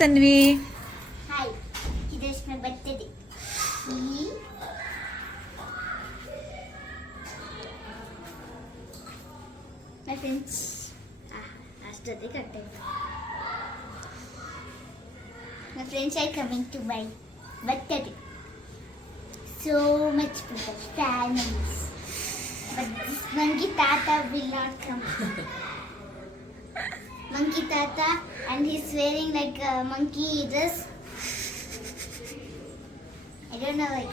Tanvi. Hi, ಇದಷ್ಟು ಬರ್ತದೆ. My friends, ಅಷ್ಟೊತ್ತೆ ಕಟ್ಟೆ. My friends are coming to buy birthday. So much people, families. But this monkey tata will not come. Monkey tata, and he's wearing like a monkey dress. I don't know why.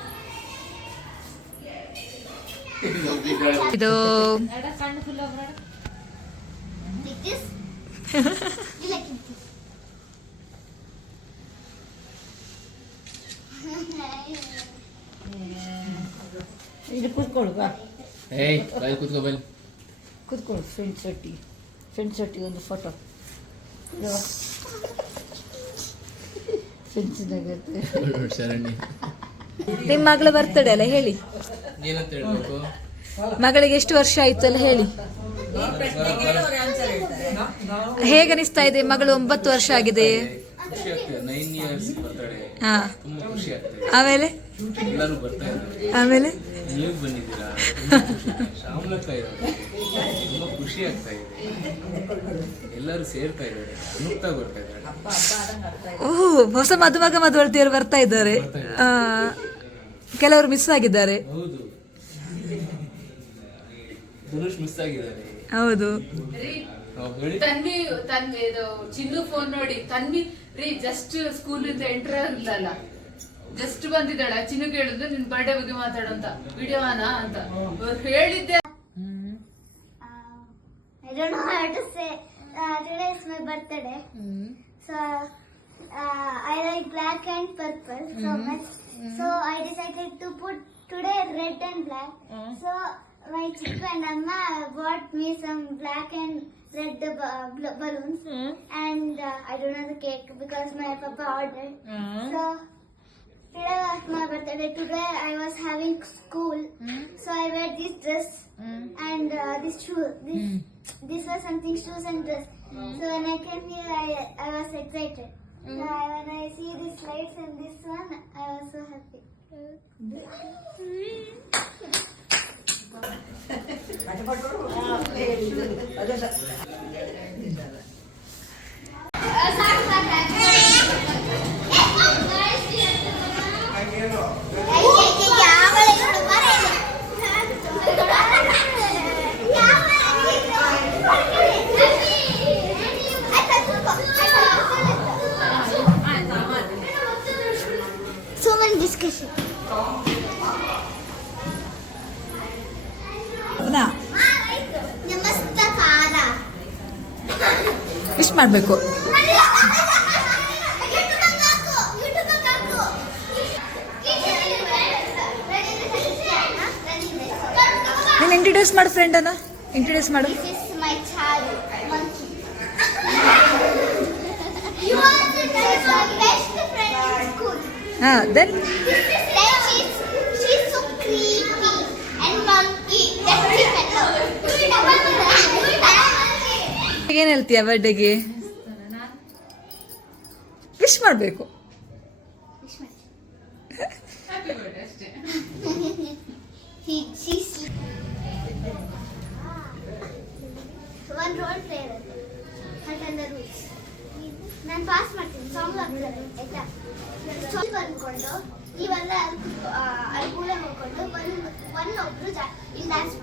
ಇದು Like this? You like it? ಇಲ್ಲಿ ಕೂತ್ಕೊಳ್ಳು ಬಾ. ಏಯ್ ಬಾಯ್ ಕೂತ್ಕೋ ಬನ್ನಿ. ಕೂತ್ಕೊಳ್ಳು. Friend ಶರ್ಟಿ ಒಂದು photo ಫ್ರೆಂಡ್ಸಿನಾಗತ್ತೆ. ಶರಣಿ ನಿಮ್ಮ ಮಗಳ birthday ಅಲ್ಲ, ಹೇಳಿ. ಏನಂತ ಹೇಳ್ಬೇಕು? ಮಗಳಿಗೆ ಎಷ್ಟು ವರ್ಷ ಆಯ್ತು ಅಲ್ಲ ಹೇಳಿ. ಹೇಗನಿಸ್ತಾ ಇದೆ? ಮಗಳು 9 ವರ್ಷ ಆಗಿದೆ. ಖುಷಿ ಆಗ್ತದೆ. 9 ಇಯರ್ಸ್ ಬರ್ತಡೆ. ಹಾ, ತುಂಬಾ ಖುಷಿ ಆಗ್ತದೆ. ಆಮೇಲೆ ಎಲ್ಲರೂ ಬರ್ತಾ ಇದ್ದಾರೆ. ಆಮೇಲೆ ನೀವು ಬಂದಿದ್ದೀರಾ, ತುಂಬಾ ಖುಷಿ. ಶ್ಯಾಮಲಕ್ಕ ಇದ್ದಾರೆ, ತುಂಬಾ ಖುಷಿ ಆಗ್ತಾ ಇದೆ. ಎಲ್ಲರೂ ಸೇರ್ತಾ ಇದ್ದಾರೆ, ಮುಕ್ತಾ ಬರ್ತಾ ಇದ್ದಾರೆ. ಓಹ್, ಹೊಸ ಮದುಮಗ ಮದುವಳ್ತಿಯರು ಬರ್ತಾ ಇದ್ದಾರೆ. ಕೆಲವರು ಮಿಸ್ ಆಗಿದ್ದಾರೆ. ಹೌದು, ಧನುಷ್ ಮಿಸ್ ಆಗಿದ್ದಾರೆ. ಹೌದು. ತನ್ವಿ ಇದು ಚಿನ್ನು ಫೋನ್ ನೋಡಿ, ತನ್ವಿ ರೀ ಜಸ್ಟ್ ಸ್ಕೂಲಿಂದ ಎಂಟರ್ ಆಗಿಲ್ಲಲ್ಲ, ಜಸ್ಟ್ ಬಂದಿದ್ದಾಳ. ಚಿನ್ನು ಕೇಳಿದ್ರು ನಿನ್ ಬರ್ಡೇ ಬಗ್ಗೆ ಮಾತಾಡು ಅಂತ, ವಿಡಿಯೋನ ಅಂತ ಹೇಳಿದ್ದೆ. I don't know how to say. Today is my birthday. So I like black and purple so much. So I decided to put today red and black. So my chick and Amma bought me some black and red balloons. And I don't know the cake because my papa ordered. So today was my birthday. Today I was having school. So I wear this dress and this shoe. This was something shoes and dress. So when I came here, I was excited. When I see these lights and this one, I was so happy. So many discussion. ನಮಸ್ಕಾರ. Wish ಮಾಡಬೇಕು. ನೀನು introduce ಮಾಡು ಫ್ರೆಂಡನ್ನ. Introduce ಮಾಡು. This is my child, monkey. You are my best friend in school. ಹಾ, then She's so creepy and monkey. That's it. ಏನ್ ಹೇಳ್ತೀಯ ಬರ್ಡೇಗೆ? Wish ಮಾಡಬೇಕು. ಹ್ಯಾಪಿ ಬರ್ಡೇ ಅಷ್ಟೇ. She's one role player. And the rules. ನಾನು pass ಮಾಡ್ತೀನಿ. Song ಆಗ್ತಾರೆ ಆಯ್ತಾ? ಸಾಂಗ್ ಬರ್ಕೊಂಡು ಇವೆಲ್ಲ ಅನುಕೂಲ ಮಾಡ್ಕೊಂಡು ಒಬ್ಬರು ಇಲ್ಲಿ ಡ್ಯಾನ್ಸ್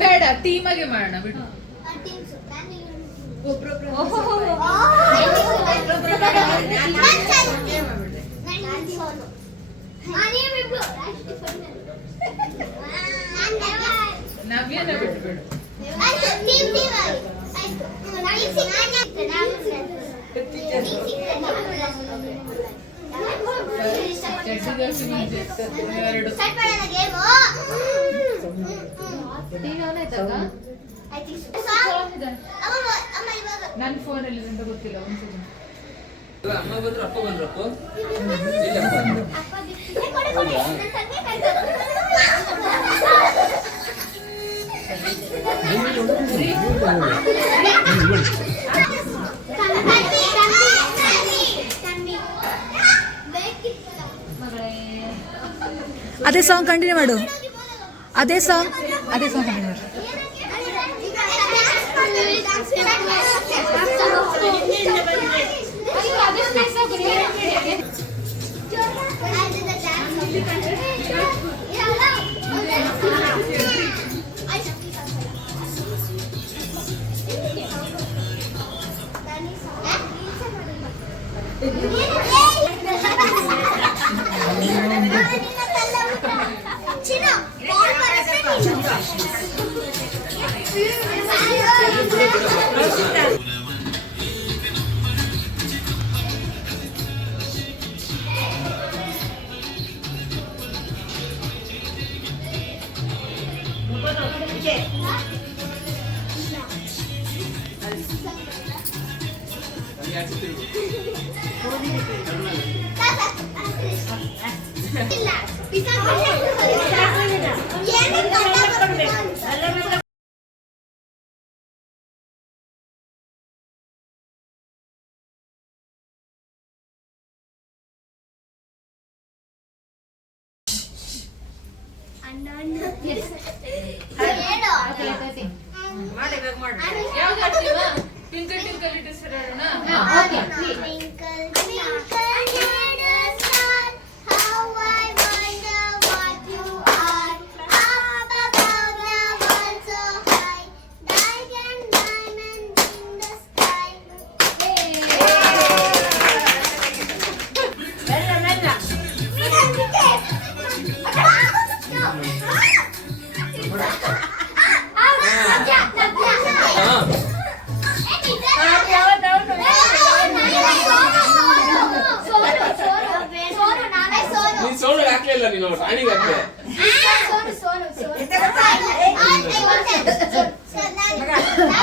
ಬೇಡ, ಟೀಮಾಗೆ ಮಾಡೋಣ ಬಿಡು. ಟೀಮ್ಸ್ ನವ್ಯನ ಬಿಟ್ಬಿಡು. ಎರಡು ನನ್ನ ಫೋನಲ್ಲಿ ಅಂತ ಗೊತ್ತಿಲ್ಲ. ಒಂದ್ಸಲ ಅಮ್ಮ ಬಂದ್ರು, ಅಪ್ಪ ಬಂದ್ರಪ್ಪ. ಅದೇ ಸಾಂಗ್ ಕಂಟಿನ್ಯೂ ಮಾಡು. ಅದೇ ಸಾಂಗ್ ಕಂಟಿನ್ಯೂ ಮಾಡು. ಯಾವ್ದು ಹಾಡ್ತೀವಾ? ಟ್ವಿಂಕಲ್ ಟ್ವಿಂಕಲ್ ಲಿಟಲ್ ಸ್ಟಾರ್ ಹಾಡೋಣ? ನೀನ್ ಸೋನು ಹಾಕ್ಲಿಲ್ಲ, ನೀನು ಟಾಣಿಗೆ ಹಾಕ್ದೆ.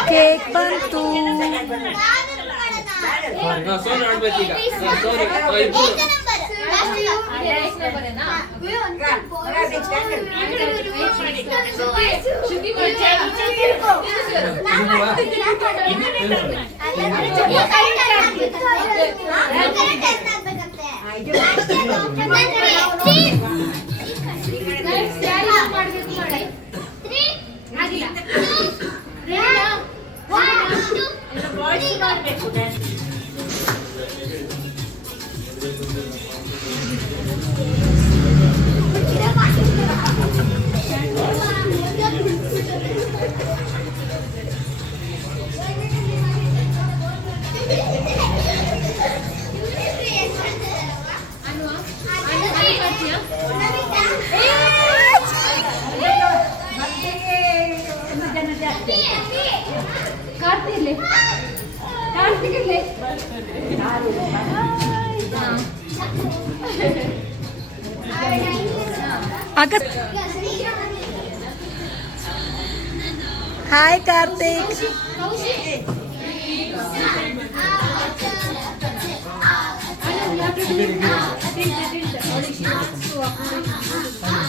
ಕೇಕ್ ಬಂತು. ಸೋನು ಆಡ್ಬೇಕೀಗ. ಸೋನು ಅಕ್ಕ ಹಾಯ್ ಕಾರ್ತಿಕ್.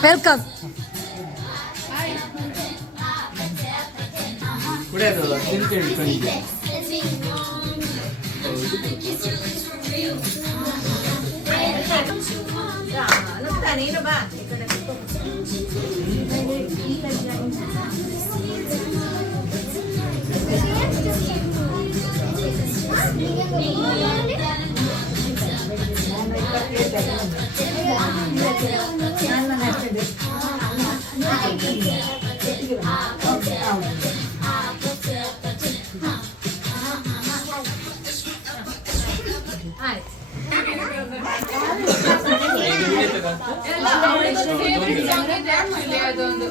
ವೆಲ್ಕಮ್. ಕುಡಿಯೋದಲ್ಲ, ತಿನ್ಕೊಂಡು ಬಂದಿದ್ದೆ. ನೀನು ಬಾ. ಅದೊಂದು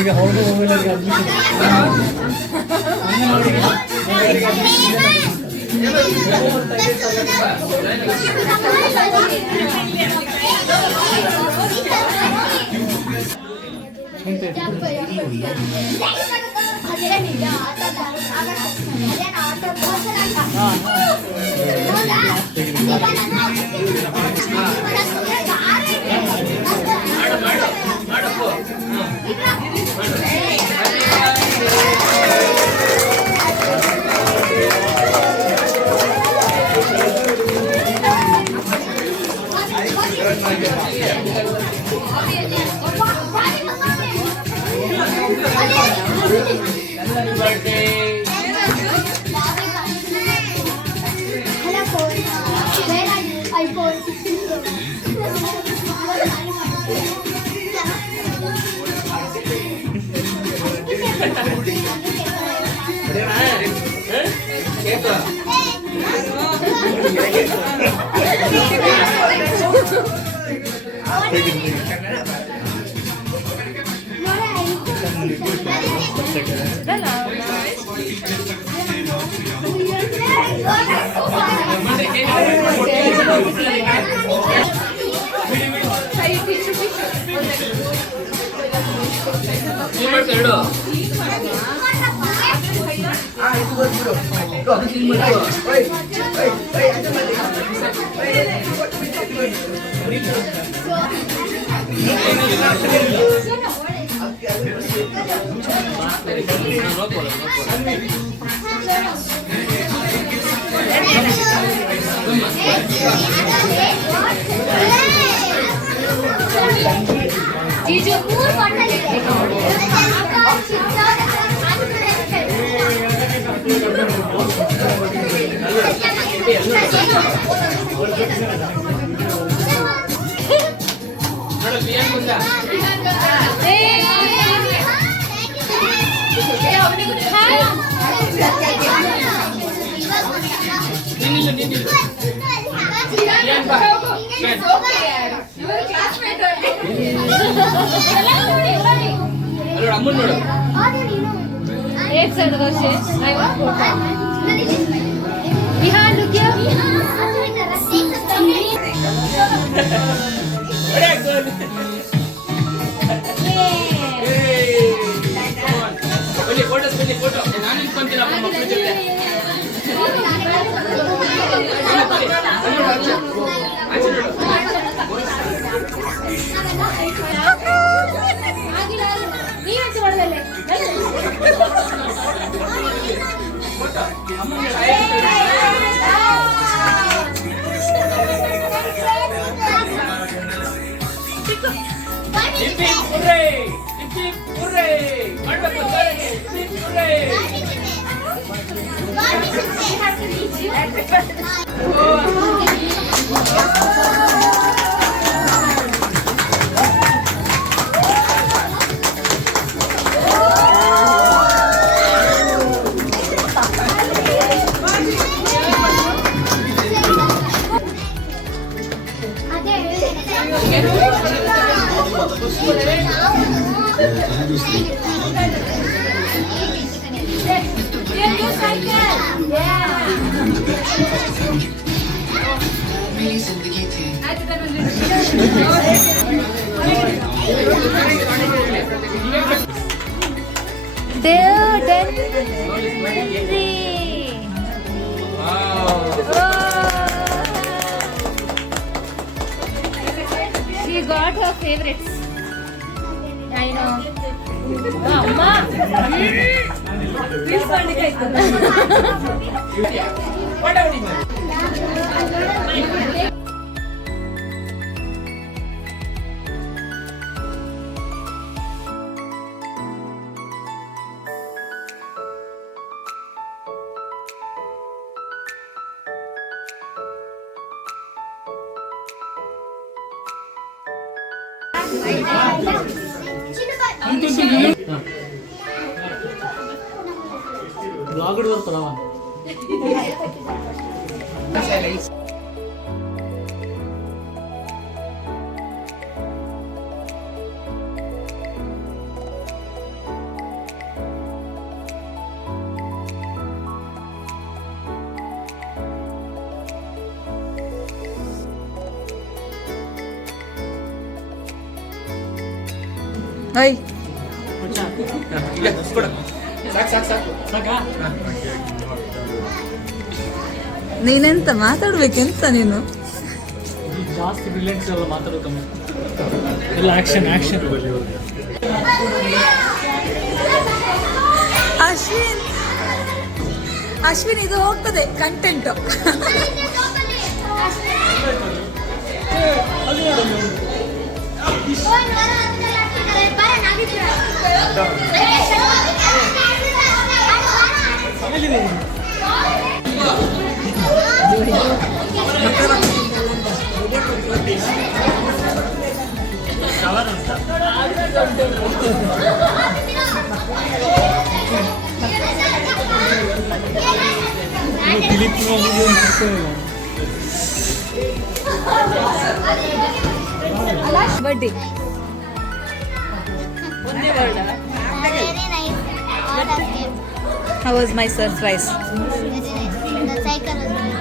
ಈಗ ಅವ್ರದ್ದು ಮೊಬೈಲಲ್ಲಿ ಅಡ್ಮಿಷನ್ एक साइड से बिहार रुकियो ಫೋಟೋ ನಾನು ಇಟ್ಕೊಂತೀನಿ ಮಕ್ಕಳ ಜೊತೆ ನೀವೆಂತ ಮಾಡೋದಲ್ಲೇ She got her favorites. I know. Amma. Please, ಬ್ಲಾಗ್ ಬರ್ತದವ. ಓಯ್ ಸಾಕಾ? ನೀನೆಂತ ಮಾತಾಡ್ಬೇಕೆಂತ ನೀನು? ಜಾಸ್ತಿ ಬ್ರಿಲಿಯಂಟ್ಸ್ ಎಲ್ಲ ಮಾತಾಡೋ ಕಮ್ಮಿ. ಎಲ್ಲ ಆಕ್ಷನ್ ಆಕ್ಷನ್. ಅಶ್ವಿನ್ ಅಶ್ವಿನ್ ಇದು ಹೋಗ್ತದೆ content. Birthday Very nice. Lot of games. How was my surprise? Very nice. The cycle was nice.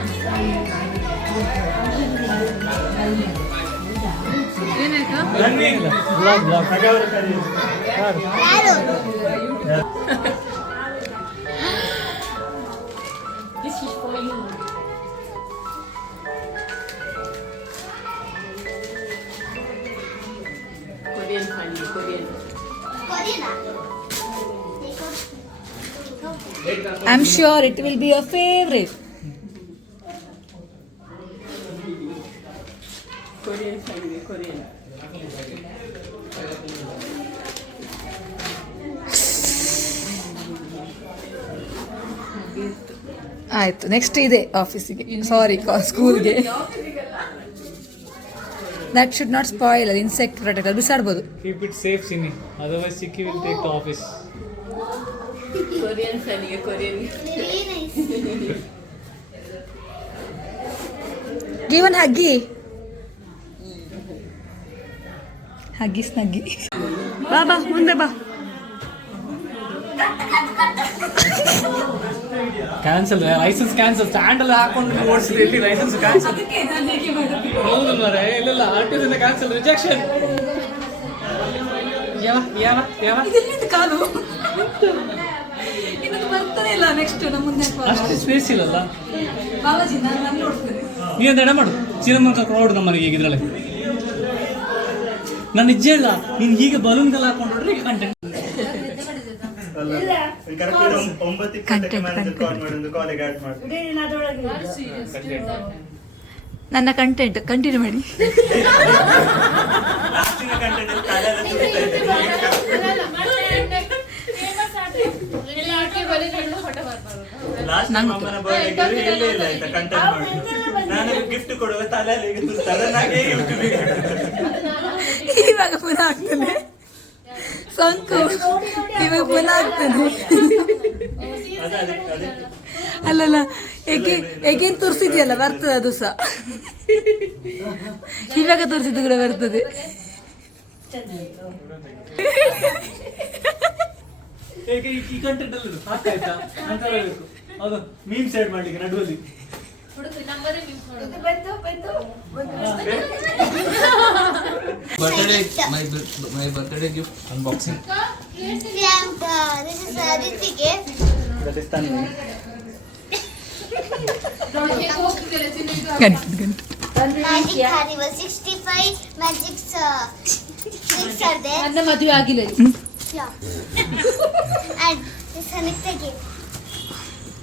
ಬ್ಲಾಗ್ ಬ್ಲಾಗ್. ಯಾರು? ಕೊರಿಯನಾ? I'm sure it will be your favorite. ಆಯ್ತು, ನೆಕ್ಸ್ಟ್ ಇದೆ ಆಫೀಸಿಗೆ, ಸಾರಿ ಸ್ಕೂಲ್ಗೆ. That should not spoil. ಅದು ಇನ್ಸೆಕ್ಟ್ ಪ್ರೊಟೆಕ್ಟರ್ ಬಿಸಾಡ್ಬೋದು. Keep it safe, Sini. Otherwise, Sikki will take to office. Korean ಸನಿಗೆ Korean Very nice. Give one huggy. Huggy snuggy. ಬಾ ಬಾ ಮುಂದೆ ಬಾ. Cancel, licence cancel. ಸ್ಟ್ಯಾಂಡ್ ಎಲ್ಲ ಹಾಕೊಂಡು ಓಡಿಸಿದ್ರೆ ಇಲ್ಲಿ ಲೈಸೆನ್ಸ್ ಕ್ಯಾನ್ಸಲ್. ಹೌದು ಮಾರೆ, ಇಲ್ಲ ಆರ್ಟಿಸಿಂದ ಕ್ಯಾನ್ಸಲ್, ರಿಜೆಕ್ಷನ್. ಇದೆಲ್ಲಿಂದ ಕಾಲು ಇನ್ನೊಂದು ಬರ್ತಾನೆ ಇಲ್ಲ. ನೆಕ್ಸ್ಟ್ ನಮ್ಮ ಮುಂದೆ ಅಷ್ಟು ಸ್ಪೇಸ್ ಇಲ್ಲಲ್ಲ. ಬಾಬಾಜಿ ನಾನು ನೋಡ್ತೇನೆ. ನೀನು ಎಡೆ ಮಾಡು. ಚಿನ್ನಮ್ಮನ ಕರ್ಕೊಂಡು ನಮ್ಮ ಮನೆಗೆ ಇದ್ರಲ್ಲಿ. ನಾನು ನಿಜ ಇಲ್ಲ, ನೀನು ಹೀಗೆ ಬಲೂನ್ಗೆಲ್ಲ ಹಾಕೊಂಡು ನೋಡ್ರಿ ಈಗ ಕಂಟೆಂಟ್. ನನ್ನ ಕಂಟೆಂಟ್ ಕಂಟಿನ್ಯೂ ಮಾಡಿ. ಇವಾಗ ಪುನಃ ಆಗ್ತಾನೆ ಸಂಕು. ಇವಾಗ ಪುನಃ ಆಗ್ತಾನೆ. ಅಲ್ಲಲ್ಲ, ಹೇಗೇನು ತೋರಿಸಿದ್ಯಲ್ಲ ಬರ್ತದೆ ಅದು ಸಹ. ಇವಾಗ ತೋರಿಸಿದ್ದು ಕೂಡ ಬರ್ತದೆ. ಈ ಕಂಟೆಂಟ್ ಅಲ್ಲಿ ಸಾಕಾಯ್ತಾ ಅಂತ ಹೇಳಬೇಕು. ಅದು ಮೀಮ್ ಸೈಡ್ ಮಾಡ್ಲಿಕ್ಕೆ ನಡುವಲ್ಲಿ. My birthday gift unboxing. Priyanka, this is Aditya. Magic Carnival 65 magic tricks are there. ನನ್ನ ಮದುವೆ ಆಗಿಲ್ಲ. Yeah. And this is Nitya game.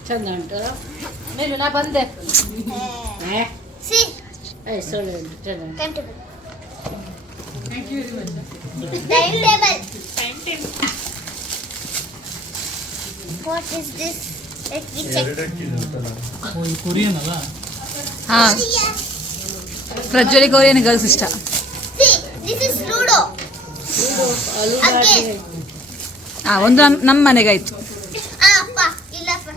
ಚಂದ ಉಂಟು. ನೀನು ನಾ ಬಂದೆ. See, sorry. timetable. Thank you very much. Timetable. What is this? Let me check. ಓ ಈ ಕೊರಿಯನ್ ಅಲ್ಲ. ಹಾ ಪ್ರಜ್ವಲಿ ಕೊರಿಯನ್ ಗರ್ಲ್ಸ್ ಇಷ್ಟ. See, this is Ludo. Again. ಒಂದು ನಮ್ಮ ಮನೆಗಾಯ್ತು. ಅಪ್ಪ ಇಲ್ಲಪ್ಪ.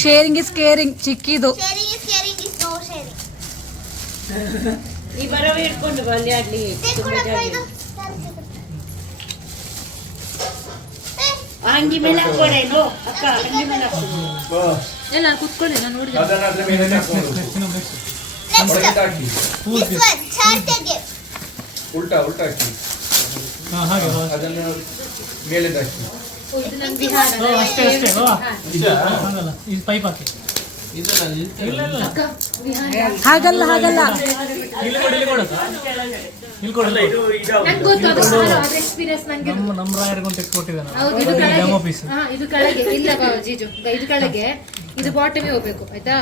ಶೇರಿಂಗ್ ಇಸ್ ಕೇರಿಂಗ್ ಚಿಕ್ಕಿದು. Sharing is no sharing. ಈ ಬರವೇ ಇಟ್ಕೊಂಡು ಬಲ್ಲಿ ಆಗ್ಲಿ. ತೆಕ್ಕೊಡಪ್ಪ ಇದು. ಅಂಗಿ ಮೇಲೆ ಹಾಕೋರೇನು ಅಕ್ಕ, ಅಂಗಿ ಮೇಲೆ ಹಾಕೋದು. ಎಲ್ಲ ಕುತ್ಕೊಳ್ಳಿ ನಾನು ನೋಡಿದೆ. This one, charter gift. ಉಲ್ಟಾ ಹಾಕಿ ಹಾಗೆ ಅದನ್ನು ಮೇಲೆ ಹಾಕಿ. ಇದು ನನ್ನ ಬಿಹಾರ. ಅಷ್ಟೇ ಹಾಗಲ್ಲ ಇದು ಪೈಪ್ ಹಾಕಿ. ಇಲ್ಲ ಹಾಗಲ್ಲ ಇಲ್ಲಿ ಕೊಡು ಇಲ್ಲಿ ಕೊಡಲ್ಲ. ನಂಗೆ ಗೊತ್ತು ಅದು ಎಕ್ಸ್ಪೀರಿಯನ್ಸ್ ನಂಗೆ. ನಮ್ಮ ರಾಯರ್ಗೊಂದು ತೆಗೆದುಕೊಟ್ಟಿದ್ದಾನೆ. ಹೌದು, ಇದು ಕೆಳಗೆ. Demo piece. ಇದು ಕೆಳಗೆ ಇಲ್ಲ ಜೀಜು, ಇದು ಕೆಳಗೆ, ಇದು ಬಾಟಮೇ ಹೋಗ್ಬೇಕು ಆಯ್ತಾ.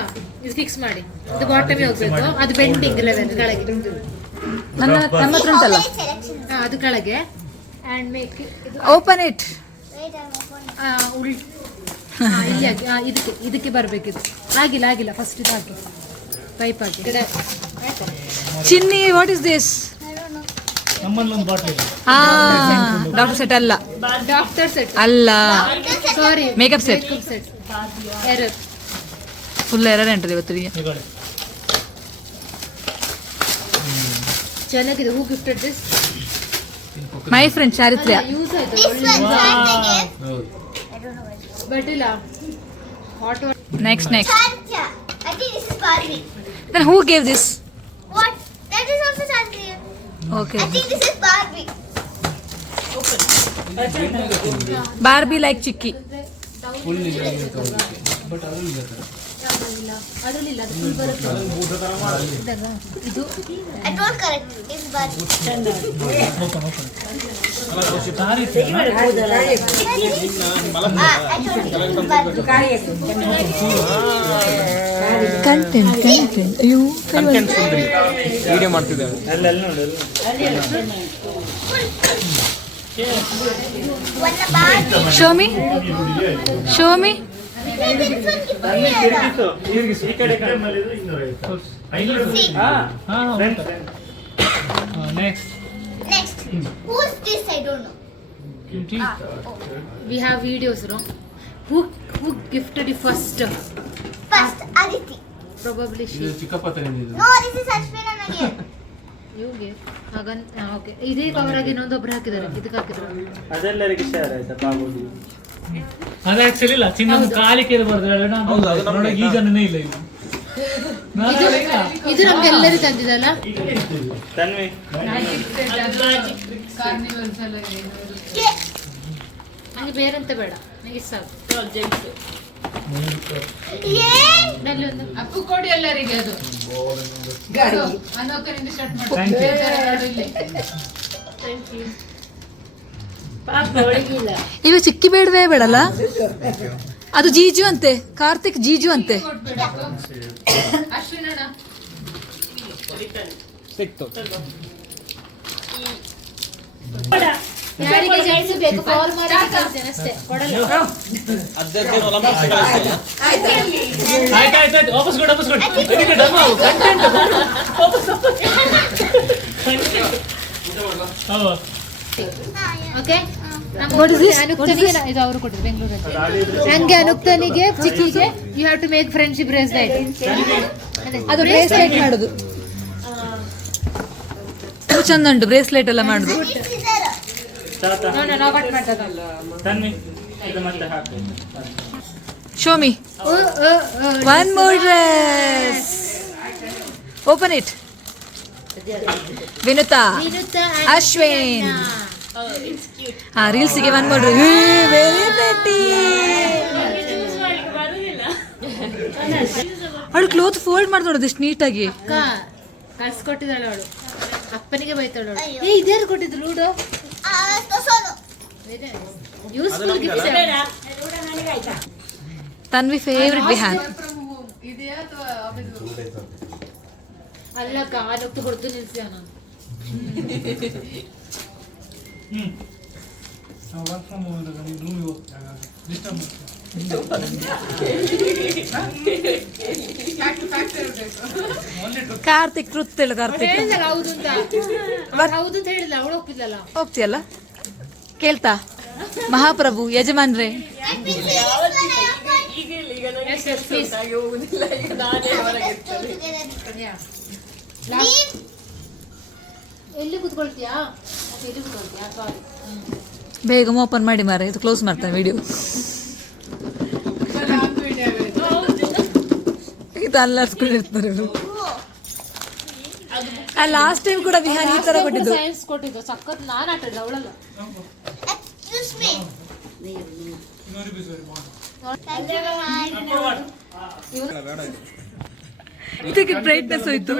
ಇದು ಫಿಕ್ಸ್ ಮಾಡಿ, ಇದು ಬಾಟಮೇ ಹೋಗ್ಬೇಕು, ಅದು ಬೆಂಡಿಂಗ್ ಲೆವೆಲ್ ಕೆಳಗೆ. ನಮ್ಮ ಹತ್ರ ಉಂಟಲ್ಲ. ಅದು ಕೆಳಗೆ and make open it. Wait, I'm opening. ಇಲ್ಲಿ ಹಾಕಿ. ಇದಕ್ಕೆ ಬರ್ಬೇಕಿದು. ಆಗಿಲ್ಲ ಫಸ್ಟ್ ಇದು ಹಾಕಿ, ಪೈಪ್ ಹಾಕಿ. Chinni what is this? I don't know. ನಮ್ಮಲ್ಲಿ ಒಂದು ಬಾಟ್ಲಿ ಇದೆ. ಡಾಕ್ಟರ್ ಸೆಟ್ ಅಲ್ಲ. ಡಾಕ್ಟರ್ ಸೆಟ್ ಅಲ್ಲ, sorry, makeup set. Set error. Full error entry ಇವತ್ತು. ತಗೊಳ್ಳಿ. ಚೆನ್ನಾಗಿದೆ. Who gifted this? My friend Charitrya. Use ಆಯ್ತು. This one, charter gift. ಹೌದು. I don't know what. But ಇಲ್ಲ hot next Charter. I think this is Barbie. Then who gave this? What? That is also charter gift. Okay. I think this is Barbie. Barbie like Chikki. Full ಇದೆ but ಅದು ಇಲ್ಲ ತರ. ಅದರಲ್ಲಿಲ್ಲ, ಅದು full ಬರುತ್ತೆ. ಇದು I told correct. It's Barbie. Open Charitrya. I told you. It's Barbie. Content ಅಯ್ಯೋ video ಮಾಡ್ತಿದ್ದೇವೆ. One Barbie. Show me This one See. Next Next. Who's this? I don't know. we have videos, no? Who gifted you first? First, Aditi. Probably she. ಇದು ಚಿಕ್ಕಪ್ಪ ತಂದಿದ್ದು. No, this is Ashwina again. You gave. ಹಾಗನ್ okay. ಇದೇ cover ಆಗಿ ಇನ್ನೊಂದೊಬ್ರು ಹಾಕಿದ್ದಾರೆ. ಇದಕ್ಕೆ ಹಾಕಿದ್ರು. ಅದೆಲ್ಲರಿಗೆ ಶೇರ್ ಆಯ್ತಾ ಬಾಬುಗೆ? ಅದು ಆಕ್ಚುಲಿ ಇಲ್ಲ, ಚಿನ್ನ ಕಾಲಿಕೆ ಇರಬಾರ್ದು. ಈಗ ನೆನೆ ಇಲ್ಲ ಇದು. ಇದು ನಮ್ಗೆಲ್ಲರಿಗೂ ತಂದಿದ್ದಲ್ಲ. ತನ್ವಿ ಕಾರ್ನಿವಲ್ಸ್ ಎಲ್ಲ ಇದೆ. ನಂಗೆ ಬೇರೆಂತ ಬೇಡ, ನನಗೆ ಸಾಕು. Yeah. ನಲ್ಲಿ ಒಂದು ಅಪ್ಪು ಕೊಡಿ ಎಲ್ಲರಿಗೆ ಅದು. ಅನೋಕರಿಂದ ಸ್ಟಾರ್ಟ್ Thank you. ಮಾಡ್ತಾರೆ. ಪಾಪ ಒಳಗಿಲ್ಲ. ಇವ ಚಿಕ್ಕಿ ಬೇಡವೇ ಬೇಡಲ್ಲ. ಅದು ಜೀಜು ಅಂತೆ, ಕಾರ್ತಿಕ್ ಜೀಜು ಅಂತೆ. ಅಶ್ವಿನಣ್ಣ ಸಿಕ್ತು. ಯಾರಿಗೆ ಜೆಂಟ್ಸ್ ಬೇಕು ಕಾಲ್ ಮಾಡಿ ಕಳಿಸ್ತೇನೆ ಅಷ್ಟೇ, ಕೊಡಲ್ಲ. ಆಯ್ತು ವಾಪಸ್ ಕೊಡು. ಇದಕ್ಕೆ ಡೆಮೋ ಕಂಟೆಂಟ್ ವಾಪಸ್. ಹೌದು. ಓಕೆ. ಅನುಕ್ತನಿಗೆ ಇದು ಅವರು ಕೊಟ್ಟಿದ್ದು ಬೆಂಗಳೂರಲ್ಲಿ. ನಂಗೆ ಅನುಕ್ತನಿಗೆ ಚಿಕ್ಕಿಗೆ you have to make friendship bracelet. ಅದು ಬ್ರೇಸ್ಲೆಟ್ ಮಾಡುದು ಚಂದ ಉಂಟು. ಬ್ರೇಸ್ಲೆಟ್ ಎಲ್ಲ ಮಾಡುದು. ನಾವು ಕಟ್ ಮಾಡ್ತದ. ತನ್ವಿ ಇದು ಮತ್ತೆ ಹಾಕು. Show me one more dress. Open it. Vinutha Ashwin. ರೀಲ್ಸಿಗೆ one more dress. Very pretty. ಅವಳು ಕ್ಲೋತ್ ಫೋಲ್ಡ್ ಮಾಡಿ ನೋಡೋದು ಎಷ್ಟು ನೀಟಾಗಿ. ಕಳ್ಸಿಕೊಟ್ಟಿದ್ದಾಳೆ ಅವಳು. ಅಪ್ಪನಿಗೆ ಬೈತಾಳು ಅವಳು. ಇದೇನು ಕೊಟ್ಟಿದ್ರು ludo. Useful gift. Tanvi favourite Bihan. ಇದೆಯಾ ಅಥವಾ ಅಲ್ಲಕ್ಕ ಅನುಕ್ತ ಹೊಡೆದು ನಿಲ್ಸಿಯ ನಾನು. ವರ್ಕ್ ಫ್ರಮ್ ಹೋಮ್ ರೂಮಿಗೆ ಹೋಗ್ತಾಗ ಡಿಸ್ಟರ್ಬ್ ಕಾರ್ತಿಕ್ ಟ್ರುತ್ ಹೇಳು ಕಾರ್ತಿಕ್. ಹೇಳಿದಲ್ಲ ಹೌದು ಅಂತ. ಹೌದು ಅಂತ ಹೇಳಿಲ್ಲ, ಅವಳು ಹೋಗ್ತಿದ್ದಲ್ಲ. ಹೋಗ್ತೀಯಲ್ಲ ಕೇಳ್ತಾ ಮಹಾಪ್ರಭು ಯಜಮಾನ್ರೆ ಎಲ್ಲಿ ಕುತ್ಕೊಳ್ತೀಯಾ? ಎಲ್ಲಿ ಕುತ್ಕೊಳ್ತೀಯಾ? ಸಾರಿ. ಬೇಗ ಓಪನ್ ಮಾಡಿ ಮಾರ, ಇದು ಕ್ಲೋಸ್ ಮಾಡ್ತಾನೆ ವಿಡಿಯೋ. ಇದು ಅಲ್ಲಾಡ್ಸ್ಕೊಂಡಿರ್ತಾರೆ ಇವರು. ಲಾಸ್ಟ್ ಟೈಮ್ ಕೂಡ ವಿಹಾನ್ ಈ ತರ ಕೊಟ್ಟಿದ್ದು. ಸೈನ್ಸ್ ಕೊಟ್ಟಿದ್ದು ಸಖತ್. ನಾನು ಆಟಿಲ್ಲ, ಅವಳಲ್ಲ. Excuse me. ಇದಕ್ಕೆ ಬ್ರೈಟ್ನೆಸ್ ಹೋಯ್ತು.